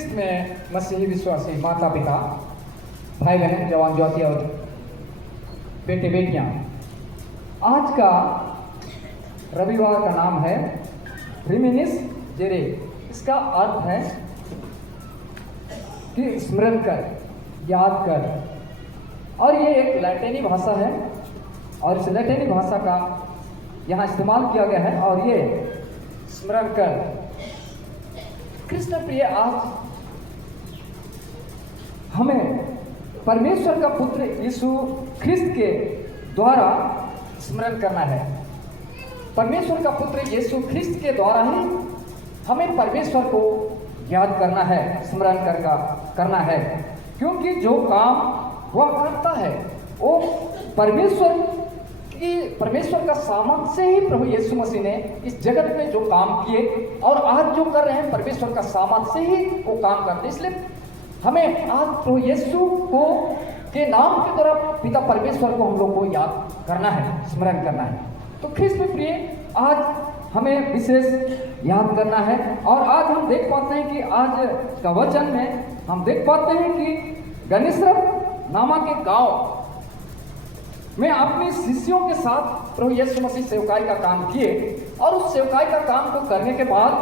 ख्रिस्त में मसीही विश्वासी माता पिता, भाई बहन, जवान ज्योति और बेटे बेटियां, आज का रविवार का नाम है रिमिनिस जेरे। इसका अर्थ है कि स्मरण कर, याद कर। और ये एक लैटिनी भाषा है और इस लैटिनी भाषा का यहाँ इस्तेमाल किया गया है और ये स्मरण कर। कृष्ण प्रिय, आज हमें परमेश्वर का पुत्र यीशु ख्रिस्त के द्वारा स्मरण करना है। परमेश्वर का पुत्र यीशु ख्रिस्त के द्वारा ही हमें परमेश्वर को याद करना है, स्मरण करना है। क्योंकि जो काम वह करता है वो परमेश्वर का सामर्थ्य से ही प्रभु यीशु मसीह ने इस जगत में जो काम किए और आज जो कर रहे हैं परमेश्वर का सामर्थ्य से ही वो काम करते हैं। इसलिए हमें आज प्रभु यीशु को के नाम के द्वारा पिता परमेश्वर को हम लोग को याद करना है, स्मरण करना है। तो ख्रिस्त में प्रिय, आज हमें विशेष याद करना है। और आज हम देख पाते हैं कि आज का वचन में हम देख पाते हैं कि गनेसरत नामक एक गांव में अपने शिष्यों के साथ प्रभु यीशु मसीह सेवकाई का काम किए और उस सेवकाई का काम को करने के बाद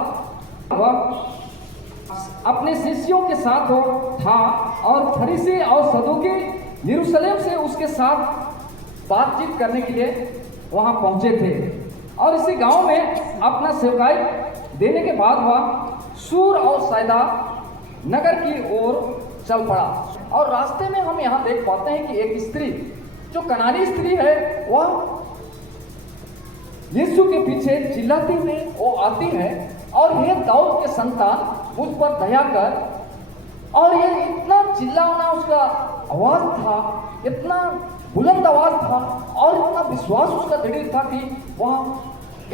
वह अपने शिष्यों के साथ था और फरीसी और सदूकी यरूशलेम से उसके साथ बातचीत करने के लिए वहां पहुंचे थे। और इसी गांव में अपना सेवकाई देने के बाद वह सूर और सैदा नगर की ओर चल पड़ा। और रास्ते में हम यहाँ देख पाते हैं कि एक स्त्री, जो कनानी स्त्री है, वह यीशु के पीछे चिल्लाती हुई वो आती है और हे दाऊद के संतान, मुझ पर दया कर। और ये इतना चिल्लाना उसका आवाज था, इतना बुलंद आवाज था और इतना विश्वास उसका दृढ़ था कि वह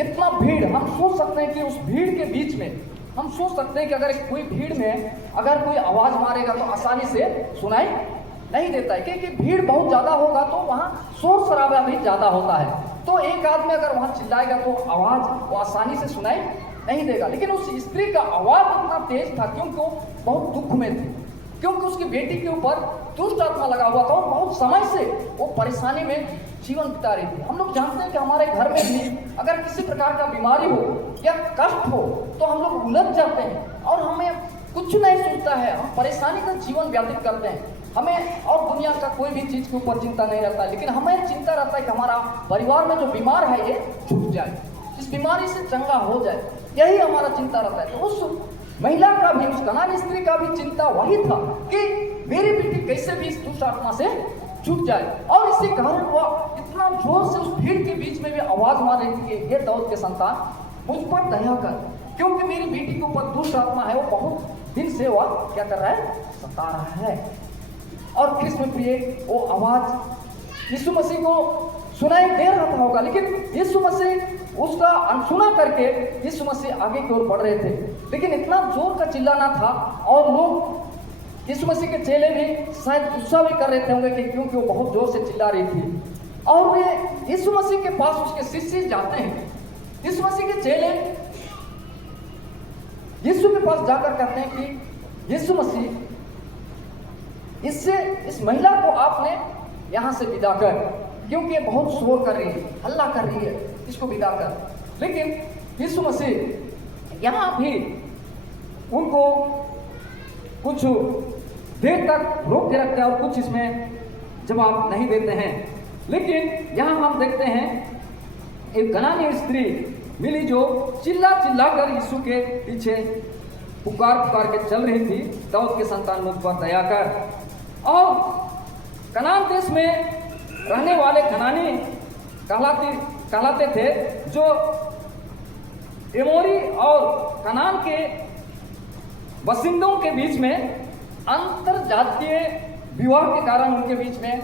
इतना भीड़, हम सोच सकते हैं कि उस भीड़ के बीच में हम सोच सकते हैं कि अगर कोई भीड़ में अगर कोई आवाज मारेगा तो आसानी से सुनाई नहीं देता है, क्योंकि भीड़ बहुत ज्यादा होगा तो वहाँ शोर शराबा भी ज्यादा होता है। तो एक आदमी अगर वहाँ चिल्लाएगा तो आवाज वो आसानी से सुनाई नहीं देगा। लेकिन उस स्त्री का आवाज इतना तेज था क्योंकि वो बहुत दुख में थी, क्योंकि उसकी बेटी के ऊपर दुष्ट आत्मा लगा हुआ था और बहुत समय से वो परेशानी में जीवन बिता रही थी। हम लोग जानते हैं कि हमारे घर में भी अगर किसी प्रकार का बीमारी हो या कष्ट हो तो हम लोग उलझ जाते हैं और हमें कुछ नहीं सूझता है, हम परेशानी का जीवन व्यतीत करते हैं। हमें और दुनिया का कोई भी चीज के ऊपर चिंता नहीं रहता, लेकिन हमें चिंता रहता है कि हमारा परिवार में जो बीमार है ये छूट जाए, इस बीमारी से चंगा हो जाए, यही हमारा चिंता रहता है। तो उस महिला का भी, उस कनानी स्त्री का भी चिंता वही था कि मेरी बेटी कैसे भी इस दुष्ट आत्मा से छूट जाए। और इसी कारण वह इतना जोर से उस भीड़ के बीच में भी आवाज मार रही थी कि हे दाऊद के संतान, मुझ पर दया कर, क्योंकि मेरी बेटी के ऊपर दुष्ट आत्मा है, वो बहुत दिन से वह क्या कर रहा है, सता रहा है। और ख्रिस्त में प्रिय, वो आवाज यीशु मसीह को सुनाई दे रहा होगा, लेकिन यीशु मसीह उसका अनसुना करके यीशु मसीह आगे की ओर बढ़ रहे थे। लेकिन इतना जोर का चिल्लाना था और लोग यीशु मसीह के चेले भी शायद गुस्सा भी कर रहे थे होंगे कि क्योंकि वो बहुत जोर से चिल्ला रही थी। और वे यीशु मसीह के पास उसके शिष्य जाते हैं। यीशु मसीह के चेले यीशु के पास जाकर कहते हैं कि यीशु मसीह, इस महिला को आपने यहाँ से विदा कर, क्योंकि बहुत शोर कर रही है, हल्ला कर रही है, इसको विदा कर। लेकिन यीशु मसीह यहाँ भी उनको कुछ देर तक रोक के रखते हैं और कुछ इसमें जवाब नहीं देते हैं। लेकिन यहाँ हम देखते हैं एक कनानी स्त्री मिली जो चिल्ला कर यीशु के पीछे पुकार के चल रही थी, दाऊद के संतान, मुझ पर दया कर। और कनान देश में रहने वाले कनानी कहलाते थे, जो एमोरी और कनान के बसिंदों के बीच में अंतर जातीय विवाह के कारण उनके बीच में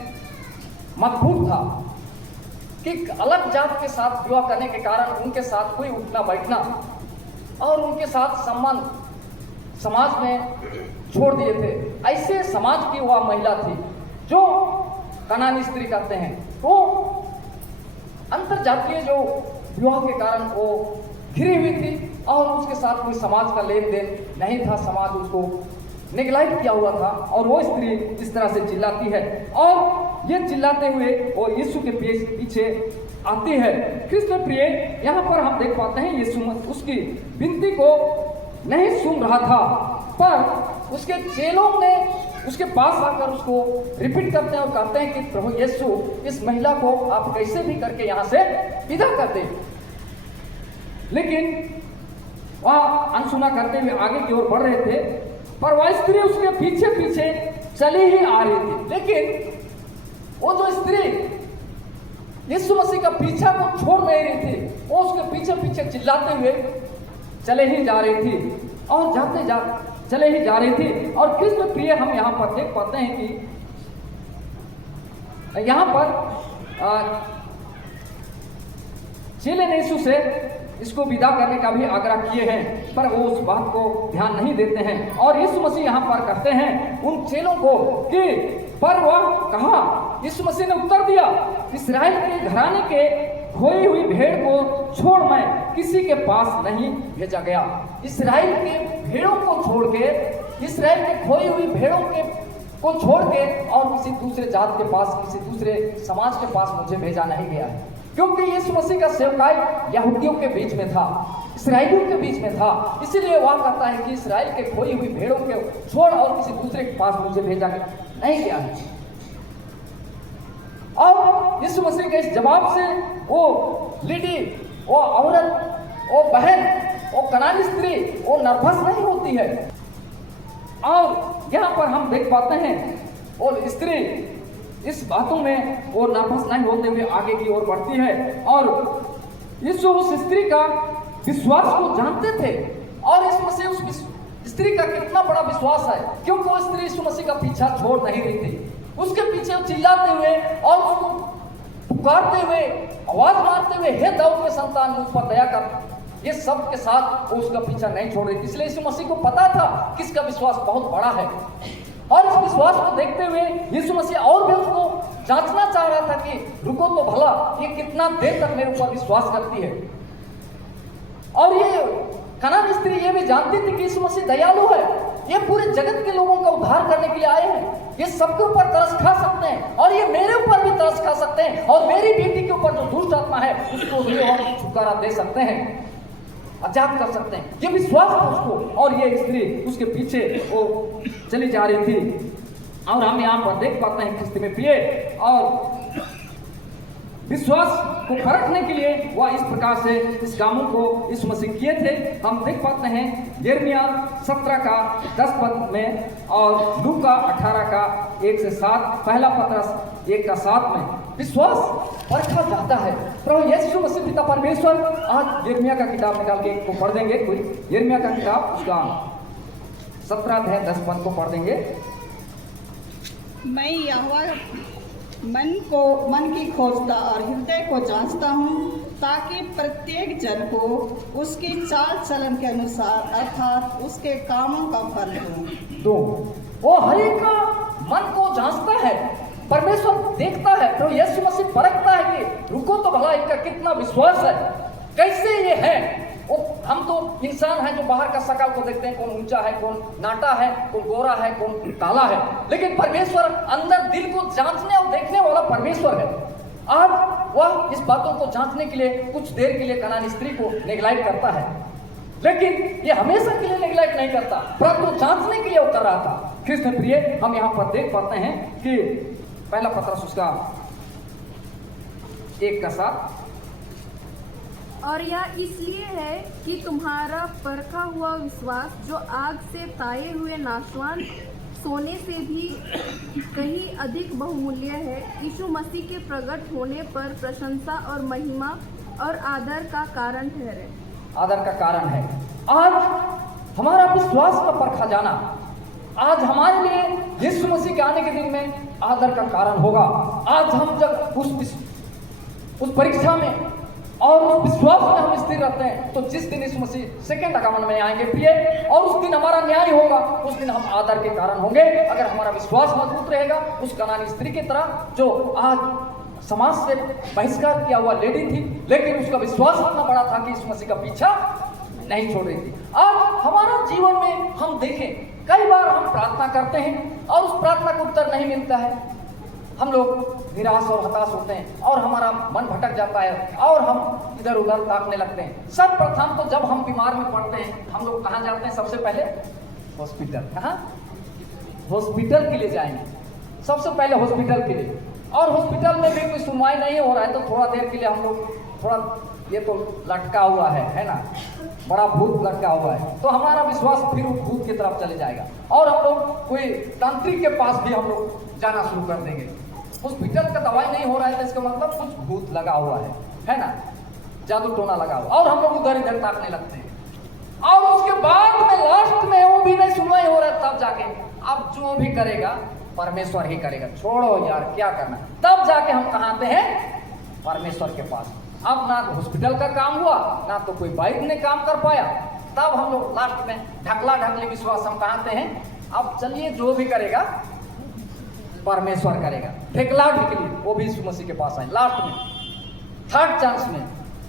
मतभेद था कि अलग जात के साथ विवाह करने के कारण उनके साथ कोई उठना बैठना और उनके साथ संबंध समाज में छोड़ दिए थे। ऐसे समाज की वह महिला थी जो कनानी स्त्री कहते हैं। वो अंतर जातीय जो विवाह के कारण वो घिरी हुई थी और उसके साथ कोई समाज का लेन देन नहीं था, समाज उसको नेग्लेक्ट किया हुआ था और वो स्त्री इस तरह से चिल्लाती है और ये चिल्लाते हुए वो यीशु के पीछे आती है। कृष्ण प्रिय, यहाँ पर हम देख पाते हैं यीशु उसकी विनती को नहीं सुन रहा था, पर उसके चेलों ने उसके पास आकर उसको रिपीट करते हैं और कहते हैं कि प्रभु यीशु, इस महिला को आप कैसे भी करके यहाँ से विदा कर दें। लेकिन वह अनसुना करते हुए आगे की ओर बढ़ रहे थे, पर वह स्त्री उसके पीछे पीछे चली ही आ रही थी। लेकिन वो जो स्त्री यीशु मसीह का पीछा को छोड़ नहीं रही थी, वो उसके पीछे पीछे चिल्लाते हुए चले ही जा रही थी और चले ही जा रही थी। और कृष्ण प्रिय, हम यहाँ पर देख पाते हैं कि यहाँ पर चेले ने यीशु से इसको विदा करने का भी आग्रह किए हैं, पर वो उस बात को ध्यान नहीं देते हैं। और यीशु मसीह यहाँ पर कहते हैं उन चेलों को कि पर वह कहा। यीशु मसीह ने उत्तर दिया, इस्राएल के घराने के खोई हुई भेड़ को छोड़ मैं किसी के पास नहीं भेजा गया। इस्राएल के भेड़ों को छोड़ के, इस्राएल के खोई हुई भेड़ों को छोड़ के और किसी दूसरे जात के पास, किसी दूसरे समाज के पास मुझे भेजा नहीं गया है। क्योंकि यीशु मसीह का सेवकाई यहूदियों के बीच में था, इस्राएलियों के बीच में था, इसीलिए वह कहता है कि इस्राएल के खोई हुई भेड़ों के छोड़ और किसी दूसरे के पास मुझे भेजा नहीं गया है। और यीशु मसीह के इस जवाब से वो लेडी, वो औरत, वो बहन, वो कनानी स्त्री, वो नर्वस नहीं होती है। और यहाँ पर हम देख पाते हैं और स्त्री इस बातों में वो नर्वस नहीं होते हुए आगे की ओर बढ़ती है। और यीशु उस स्त्री का विश्वास को जानते थे और इस मसीह उस स्त्री का कितना बड़ा विश्वास है, क्योंकि वो स्त्री यीशु मसीह का पीछा छोड़ नहीं रही थी। उसके पीछे चिल्लाते हुए और उसको पुकारते हुए, आवाज मारते हुए, हे दाऊद के संतान मुझ पर दया कर, ये सब के साथ वो उसका पीछा नहीं छोड़ रही थी। इसलिए यीशु मसीह को पता था कि इसका विश्वास बहुत बड़ा है। और इस विश्वास को देखते हुए यीशु मसीह और भी उसको जांचना चाह रहा था कि रुको तो भला, ये कितना देर तक मेरे ऊपर विश्वास करती है। और ये कनानी स्त्री ये भी जानती थी कि यीशु मसीह दयालु है, ये पूरे जगत के लोगों का उद्धार करने के लिए आए हैं, ये सबके ऊपर तरस खा सकते हैं और ये मेरे ऊपर भी तरस खा सकते हैं और मेरी बेटी के ऊपर जो दुष्ट आत्मा है उसको भी और छुटकारा दे सकते हैं, आजाद कर सकते हैं। ये विश्वास था उसको। और ये स्त्री उसके पीछे वो चली जा रही थी। और हम यहाँ पर देख पाते हैं ख्रिस्त में प्रिय, और विश्वास को परखने के लिए वह इस प्रकार से इस कामों को इस मसीह किए थे। हम देख पाते हैं यिर्मयाह 17 का 10 पद में और लूका 18 का 1 से 7, पहला पत्रस 1 का 7 में विश्वास परखा जाता है। प्रभु यीशु मसीह पिता परमेश्वर, आज यिर्मयाह का किताब निकाल के को पढ़ देंगे। कोई यिर्मयाह का किताब उसका 17 अध्याय 10 पद को पढ़ देंगे। मैं यहोवा मन की खोजता और हृदय को जांचता हूँ, ताकि प्रत्येक जन को उसकी चाल चलन के अनुसार अर्थात उसके कामों का फल दूं। वो हर एक का मन को जांचता है, परमेश्वर देखता है। तो यीशु मसीह परखता है कि रुको तो भला, इनका कितना विश्वास है, कैसे ये है। वो हम तो इंसान हैं जो बाहर का शक्ल को देखते हैं, कौन ऊंचा है, कौन नाटा है, कौन गोरा है, कौन काला है, लेकिन परमेश्वर अंदर दिल को जांचने और देखने वाला परमेश्वर है। आज वह इस बातों को जांचने के लिए कुछ देर के लिए कनानी स्त्री को नेग्लेक्ट करता है, लेकिन ये हमेशा के लिए नेग्लेक्ट नहीं करता, परंतु जांचने के लिए उतर रहा था। कृष्ण प्रिय, हम यहाँ पर देख पाते हैं कि पहला पत्रस उसका 1 का 7, और यह इसलिए है कि तुम्हारा परखा हुआ विश्वास, जो आग से ताए हुए नाशवान सोने से भी कहीं अधिक बहुमूल्य है, यीशु मसीह के प्रकट होने पर प्रशंसा और महिमा और आदर का कारण ठहरे। आदर का कारण है। आज हमारा विश्वास का परखा जाना आज हमारे लिए यीशु मसीह के आने के दिन में आदर का कारण होगा। आज हम जब उस परीक्षा में और उस विश्वास में हम स्थिर रहते हैं, तो जिस दिन यीशु मसीह सेकंड आगमन में आएंगे प्रिय, और उस दिन हमारा न्याय होगा, उस दिन हम आदर के कारण होंगे। अगर हमारा विश्वास मजबूत रहेगा, उस कनानी स्त्री की तरह जो आज समाज से बहिष्कार किया हुआ लेडी थी, लेकिन उसका विश्वास इतना बड़ा था कि यीशु मसीह का पीछा नहीं छोड़ रही थी। आज हमारा जीवन में हम देखें कई बार हम प्रार्थना करते हैं और उस प्रार्थना को उत्तर नहीं मिलता है, हम लोग निराश और हताश होते हैं और हमारा मन भटक जाता है और हम इधर उधर ताकने लगते हैं। सर्वप्रथम तो जब हम बीमार में पड़ते हैं हम लोग कहाँ जाते हैं? सबसे पहले हॉस्पिटल। कहाँ? हॉस्पिटल के लिए जाएंगे, सबसे पहले हॉस्पिटल के लिए। और हॉस्पिटल में भी कोई सुनवाई नहीं हो रहा है तो थोड़ा देर के लिए हम लोग थोड़ा, ये तो लटका हुआ है ना, बड़ा भूत लटका हुआ है, तो हमारा विश्वास फिर उस भूत की तरफ चले जाएगा और हम लोग कोई तांत्रिक के पास भी हम लोग जाना शुरू कर देंगे। हॉस्पिटल का दवाई नहीं हो रहा है तो इसका मतलब कुछ भूत लगा हुआ है ना, जादू टोना लगा हुआ, और हम लोग उधर इधर ताकने लगते हैं। और उसके बाद में लास्ट में वो भी नहीं सुनवाई हो रहा है, तब जाके अब जो भी करेगा परमेश्वर ही करेगा, छोड़ो यार क्या करना, तब जाके हम कहाँ आते हैं? परमेश्वर के पास। अब ना तो हॉस्पिटल का काम हुआ, ना तो कोई वैद्य ने काम कर पाया, तब हम लोग लास्ट में ढकला ढकली विश्वास हम कहाँ आते हैं? अब चलिए जो भी करेगा परमेश्वर करेगा, ढकला ढकली वो भी यीशु मसीह के पास आए लास्ट में, थर्ड चांस में।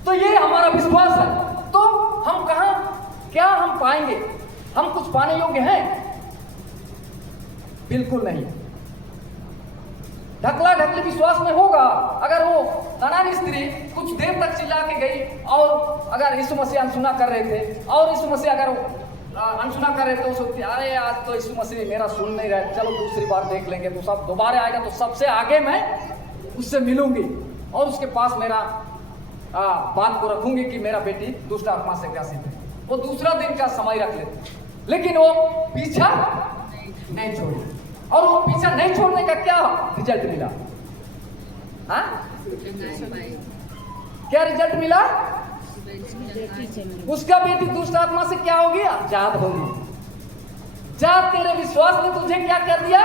तो ये हमारा विश्वास है। तो हम कहाँ, क्या हम पाएंगे? हम कुछ पाने योग्य हैं? बिल्कुल नहीं। ढकला ढकली विश्वास में होगा। अगर वो कनानी स्त्री कुछ देर तक चिल्ला के गई और अगर यीशु मसीह अनसुना कर रहे थे और यीशु मसीह अगर अनसुना कर रहे थे तो सोचती अरे आज तो यीशु मसीह मेरा सुन नहीं रहे, चलो दूसरी बार देख लेंगे, तो सब दोबारा आएगा तो सबसे आगे मैं उससे मिलूंगी और उसके पास मेरा बात को रखूंगी कि मेरा बेटी दुष्ट आत्मा से ग्रसित है। वो दूसरा दिन का समय रख लेते, लेकिन वो पीछा नहीं छोड़ी। और वो पीछा नहीं छोड़ने का क्या रिजल्ट मिला? हाँ, क्या रिजल्ट मिला? उसका बेटी दुष्ट आत्मा से क्या होगी? आजाद होगी। जा तेरे विश्वास ने तुझे क्या कर दिया?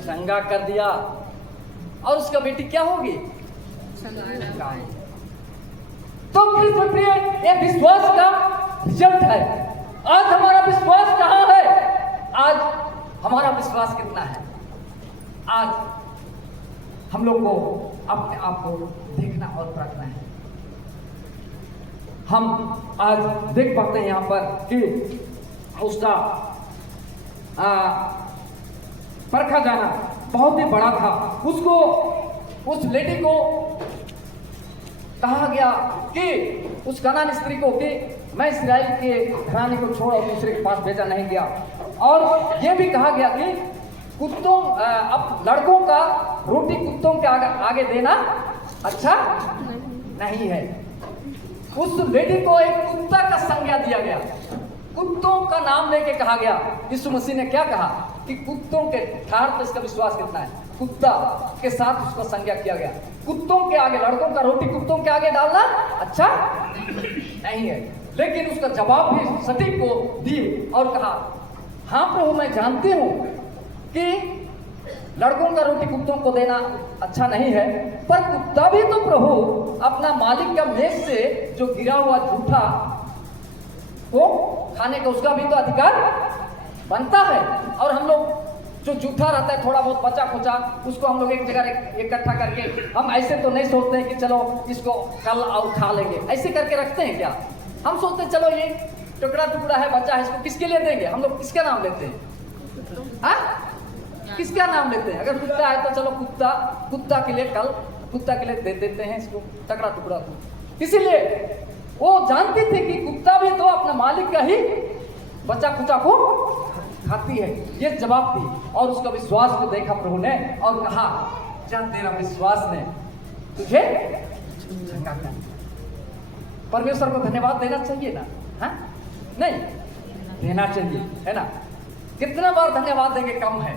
चंगा कर दिया। और उसका बेटी क्या होगी? तो प्रिय, ये विश्वास का रिजल्ट है। आज हमारा विश्वास कहाँ है? आज हमारा विश्वास कितना है? आज हम लोग को अपने आप को देखना और परखना है। हम आज देख पाते हैं यहाँ पर कि उसका परखा जाना बहुत ही बड़ा था। उसको, उस लेडी को कहा गया कि उस कनानी स्त्री को कि मैं इस्राएल के घराने को छोड़ और दूसरे के पास भेजा नहीं गया। और यह भी कहा गया कि कुत्तों, अब लड़कों का रोटी कुत्तों के आगे देना अच्छा नहीं है। उस लेडी को एक कुत्ता का संज्ञा दिया गया, कुत्तों का नाम लेके कहा गया। यीशु मसीह ने क्या कहा कि कुत्तों के ठार, तो इसका विश्वास कितना है? कुत्ता के साथ उसका संज्ञा किया गया। कुत्तों के आगे, लड़कों का रोटी कुत्तों के आगे डालना अच्छा नहीं है। लेकिन उसका जवाब भी सटीक को दिए और कहा हाँ प्रभु, मैं जानती हूं कि लड़कों का रोटी कुत्तों को देना अच्छा नहीं है, पर कुत्ता भी तो प्रभु अपना मालिक का मेज से जो गिरा हुआ जूठा को खाने का उसका भी तो अधिकार बनता है। और हम लोग जो जूठा रहता है थोड़ा बहुत बचा खुचा, उसको हम लोग एक जगह इकट्ठा करके, हम ऐसे तो नहीं सोचते हैं कि चलो इसको कल और खा लेंगे, ऐसे करके रखते हैं क्या? हम सोचते हैं चलो ये टुकड़ा टुकड़ा है, बचा है, इसको किसके लिए देंगे? हम लोग किसका नाम लेते हैं? हाँ, किसका नाम लेते हैं? अगर कुत्ता है तो चलो कुत्ता के लिए कल कुत्ता के लिए दे देते हैं इसको टुकड़ा टुकड़ा को। इसीलिए वो जानती थी कि कुत्ता भी तो अपने मालिक का ही बचा खुचा को खाती है। ये जवाब दी और उसका विश्वास को देखा प्रभु ने और कहा जब तेरा विश्वास ने तुझे चंगा कर। परमेश्वर को धन्यवाद देना चाहिए ना? हाँ, नहीं देना चाहिए, है ना? कितना बार धन्यवाद देंगे कम है।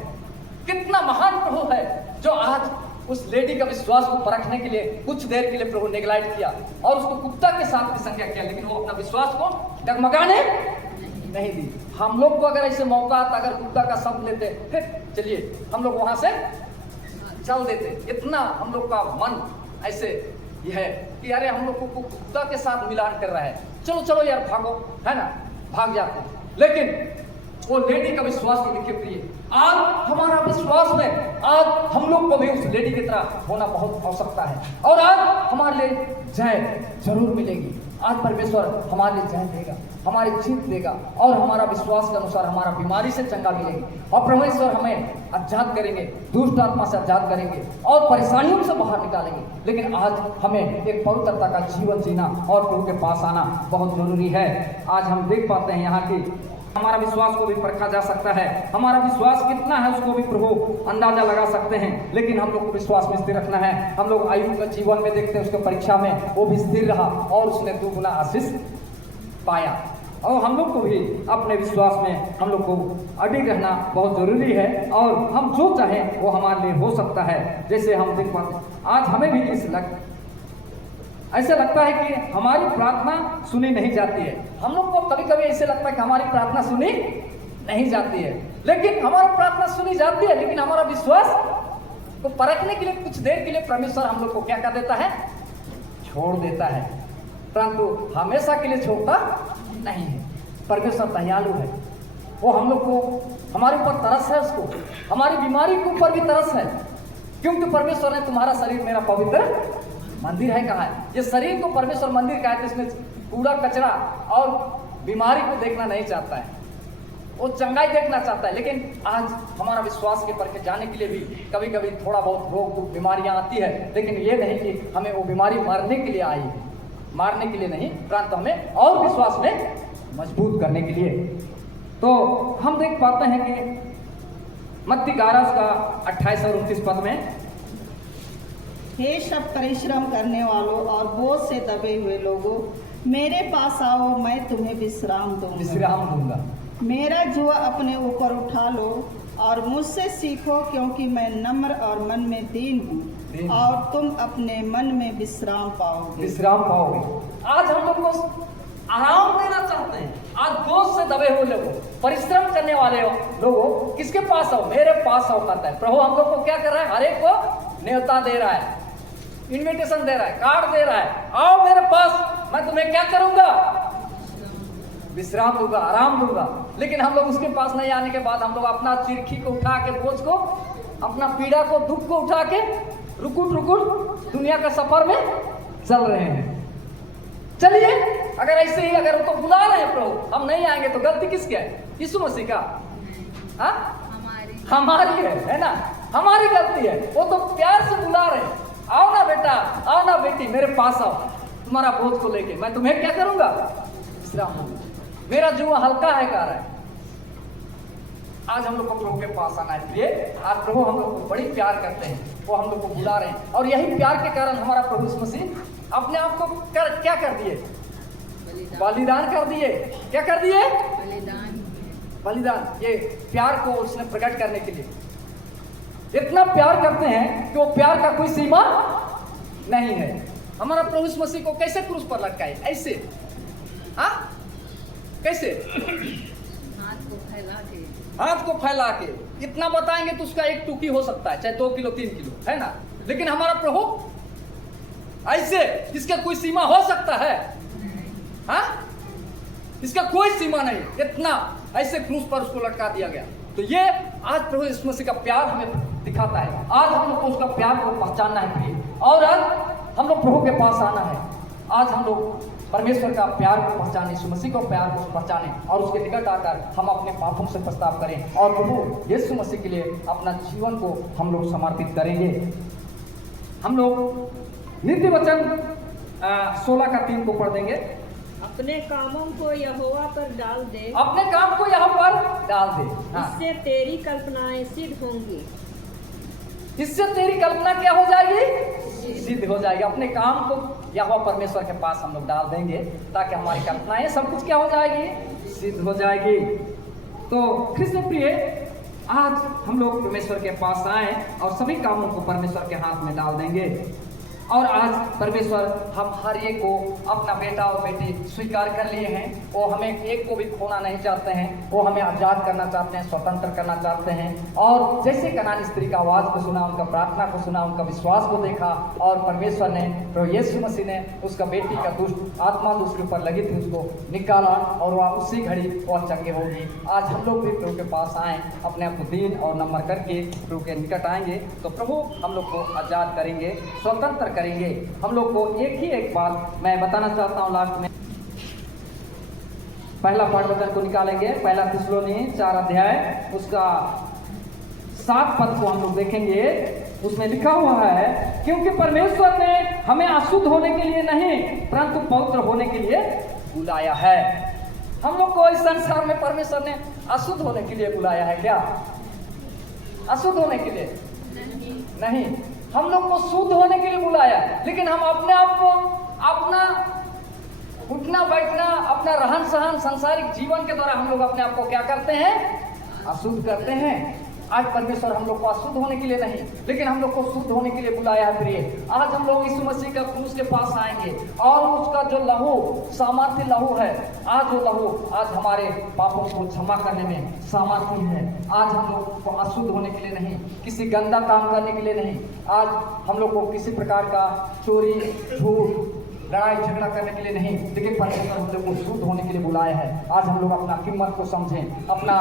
कितना महान प्रभु है जो आज उस लेडी का विश्वास को परखने के लिए कुछ देर के लिए प्रभु नेग्लेक्ट किया और उसको कुत्ता के साथ की संज्ञा किया, लेकिन वो अपना विश्वास को डगमगाने नहीं दी। हम लोग को अगर ऐसे मौका आता, अगर कुत्ता का शब्द लेते फिर चलिए हम लोग वहां से चल देते। इतना हम लोग का मन ऐसे यह है कि अरे हम लोग को कुत्ता के साथ मिलान कर रहा है, चलो चलो यार भागो, है ना, भाग जाते। लेकिन वो लेडी का विश्वास को देखिए प्रिय, आज हमारा विश्वास में आज हम लोग को भी उस लेडी की तरह होना बहुत आवश्यकता है और आज हमारे लिए जय जरूर मिलेगी। आज परमेश्वर हमारे लिए जय देगा, हमारी जीत देगा और हमारा विश्वास के अनुसार हमारा बीमारी से चंगा मिलेगी और परमेश्वर हमें आजाद करेंगे, दुष्ट आत्मा से आजाद करेंगे और परेशानियों से बाहर निकालेंगे। लेकिन आज हमें एक पवित्रता का जीवन जीना और प्रभु के पास आना बहुत जरूरी है। आज हम देख पाते हैं यहाँ की हमारा विश्वास को भी परखा जा सकता है, हमारा विश्वास कितना है उसको भी प्रभु अंदाजा लगा सकते हैं। लेकिन हम लोग को विश्वास में स्थिर रखना है। हम लोग आयु का जीवन में देखते हैं, उसके परीक्षा में वो भी स्थिर रहा और उसने 2 गुना आशीष पाया। और हम लोग को भी अपने विश्वास में हम लोग को अडिग रहना बहुत जरूरी है और हम जो चाहें वो हमारे लिए हो सकता है। जैसे हम देख पाते हैं आज हमें भी ऐसा लगता है कि हमारी प्रार्थना सुनी नहीं जाती है। हम लोग को कभी कभी ऐसे लगता है कि हमारी प्रार्थना सुनी नहीं जाती है, लेकिन हमारी प्रार्थना सुनी जाती है। लेकिन हमारा विश्वास को परखने के लिए कुछ देर के लिए परमेश्वर हम लोग को क्या कर देता है, छोड़ देता है, परंतु हमेशा के लिए छोड़ता नहीं है। परमेश्वर दयालु है, वो हम लोग को हमारे ऊपर तरस है, उसको हमारी बीमारी के ऊपर भी तरस है, क्योंकि परमेश्वर ने तुम्हारा शरीर मेरा पवित्र मंदिर है कहा है। ये शरीर को परमेश्वर मंदिर का है, तो इसमें कूड़ा कचरा और बीमारी को देखना नहीं चाहता है, वो चंगाई देखना चाहता है। लेकिन आज हमारा विश्वास के परखे जाने के लिए भी कभी कभी थोड़ा बहुत रोग दुख बीमारियां आती है, लेकिन ये नहीं कि हमें वो बीमारी मारने के लिए आई है, मारने के लिए नहीं, परंतु हमें और विश्वास में मजबूत करने के लिए। तो हम देख पाते हैं कि मत्ती 11 का 28 और 29 पद में, हे सब परिश्रम करने वालों और बोझ से दबे हुए लोगों, मेरे पास आओ, मैं तुम्हें विश्राम दूंगा। मेरा जुआ अपने ऊपर उठा लो और मुझसे सीखो, क्योंकि मैं नम्र और मन में दीन हूँ और तुम अपने मन में विश्राम पाओगे। आज हम लोग को आराम देना चाहते हैं। आज बोझ से दबे हुए लोगों, परिश्रम करने वाले लोगों, किसके पास आओ, मेरे पास आओ कहता है प्रभु। हम लोग को क्या कर रहा है, हर एक को न्योता दे रहा है, इनविटेशन दे रहा है, कार्ड दे रहा है, आओ मेरे पास, मैं तुम्हें क्या करूंगा, विश्राम दूंगा, आराम दूंगा। लेकिन हम लोग उसके पास नहीं आने के बाद हम लोग अपना चिरखी को उठा के, बोझ को, अपना पीड़ा को, दुख को उठा के रुकुट दुनिया का सफर में चल रहे हैं। चलिए, अगर ऐसे ही अगर तो बुला रहे हैं प्रभु, हम नहीं आएंगे तो गलती किसकी है, यीशु मसीह का, हमारी है ना, हमारी गलती है। वो तो प्यार से बुला रहे हैं, आओ ना बेटा, आओ ना बेटी, मेरे पास आओ, तुम्हारा बोझ को लेके मैं तुम्हें क्या करूंगा, विश्राम दूंगा, मेरा जुआ हल्का है कह रहा है। आज हम लोग को प्रभु के पास आना है। इसलिए आज प्रभु हम लोग को बड़ी प्यार करते हैं, वो हम लोग को बुला रहे हैं, और यही प्यार के कारण हमारा प्रभु यीशु मसीह अपने आप को क्या कर दिए, बलिदान कर दिए। क्या कर दिए, बलिदान। ये प्यार को उसने प्रकट करने के लिए इतना प्यार करते हैं कि वो प्यार का कोई सीमा नहीं है। हमारा प्रभु यीशु मसीह को कैसे क्रूस पर लटकाए, ऐसे, हाँ कैसे, हाथ को फैला के, इतना बताएंगे तो उसका एक टुकी हो सकता है, चाहे 2 किलो 3 किलो, है ना। लेकिन हमारा प्रभु ऐसे, इसका कोई सीमा हो सकता है, हाँ, इसका कोई सीमा नहीं, इतना ऐसे क्रूस पर उसको लटका दिया गया। तो ये आज प्रभु यीशु मसीह का प्यार हमें दिखाता है। आज हम लोग को उसका प्यार को पहचानना है, और आज हम लोग प्रभु के पास आना है। आज हम लोग परमेश्वर का प्यार को पहचाने, यीशु मसीह को प्यार को पहचाने, और उसके निकट आकर हम अपने पापों से पछतावा करें और प्रभु यीशु मसीह के लिए अपना जीवन को हम लोग समर्पित करेंगे। हम लोग नीति वचन 16 का 3 को पढ़ देंगे। अपने कामों को यहोवा पर डाल दे, अपने काम को यहाँ पर डाल दे, हाँ। इससे तेरी कल्पनाएं सिद्ध होंगी। इससे तेरी कल्पना क्या हो जाएगी, सिद्ध हो जाएगी। अपने काम को यहोवा परमेश्वर के पास हम लोग डाल देंगे, ताकि हमारी कल्पनाएं सब कुछ क्या हो जाएगी, सिद्ध हो जाएगी। तो कृष्ण प्रिय, आज हम लोग परमेश्वर के पास आए और सभी कामों को परमेश्वर के हाथ में डाल देंगे। और आज परमेश्वर हम हर एक को अपना बेटा और बेटी स्वीकार कर लिए हैं। वो हमें एक को भी खोना नहीं चाहते हैं, वो हमें आज़ाद करना चाहते हैं, स्वतंत्र करना चाहते हैं। और जैसे कनानी स्त्री का आवाज़ को सुना, उनका प्रार्थना को सुना, उनका विश्वास को देखा, और परमेश्वर ने, प्रभु यीशु मसीह ने उसका बेटी का दुष्ट आत्मा उसके ऊपर लगी थी, उसको निकाला, और वह उसी घड़ी वह चंगे होगी। आज हम लोग भी प्रभु के पास आएँ, अपने आप को दीन और नम्र करके प्रभु के निकट आएंगे, तो प्रभु हम लोग को आज़ाद करेंगे, स्वतंत्र करेंगे। हम लोग को एक बात मैं बताना चाहता हूँ लास्ट में। पहला पाठ वचन को निकालेंगे, पहला थिस्सलुनी 4 अध्याय उसका 7 पद को हम लोग देखेंगे। उसमें लिखा हुआ है, क्योंकि परमेश्वर ने हमें अशुद्ध होने के लिए नहीं परंतु पवित्र होने के लिए बुलाया है। हम लोग को इस संसार में परमेश्वर ने अशुद्ध होने के लिए बुलाया है क्या? अशुद्ध होने के लिए नहीं, हम लोग को शुद्ध होने के लिए बुलाया। लेकिन हम अपने आप को, अपना उठना बैठना, अपना रहन सहन, सांसारिक जीवन के द्वारा हम लोग अपने आप को क्या करते हैं? अशुद्ध करते हैं। आज परमेश्वर हम लोग को अशुद्ध होने के लिए नहीं, लेकिन हम लोग को शुद्ध होने के लिए बुलाया है। प्रिय, आज हम लोग यीशु मसीह का क्रूस के पास आएंगे और उसका जो लहू, सामर्थ्य लहू है, आज वो लहू आज हमारे पापों को क्षमा करने में सामर्थ्य है। आज हम लोग को अशुद्ध होने के लिए नहीं, किसी गंदा काम करने के लिए नहीं, आज हम लोग को किसी प्रकार का चोरी, झूठ, लड़ाई झगड़ा करने के लिए नहीं, लेकिन परमेश्वर हम लोग को शुद्ध होने के लिए बुलाया है। आज हम लोग अपना कीमत को समझें, अपना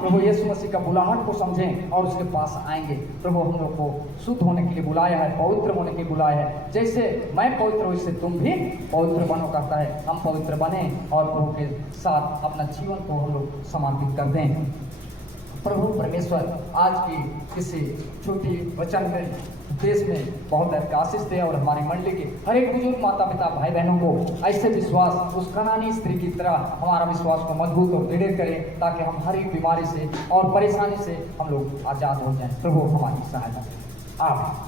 प्रभु यीशु मसीह का बुलाहट को समझें और उसके पास आएंगे। प्रभु हम लोग को शुद्ध होने के लिए बुलाया है, पवित्र होने के लिए बुलाया है। जैसे मैं पवित्र हूँ, इससे तुम भी पवित्र बनो कहता है। हम पवित्र बने और प्रभु के साथ अपना जीवन को हम लोग समर्पित कर दें। प्रभु परमेश्वर आज की किसी छोटी वचन में देश में बहुत आशीष दे और हमारी मंडली के हर एक बुजुर्ग माता पिता भाई बहनों को ऐसे विश्वास उस कनानी स्त्री की तरह हमारा विश्वास को मजबूत और दृढ़ करें, ताकि हम हर एक बीमारी से और परेशानी से हम लोग आजाद हो जाएं। प्रभु हमारी सहायता करें। आमीन।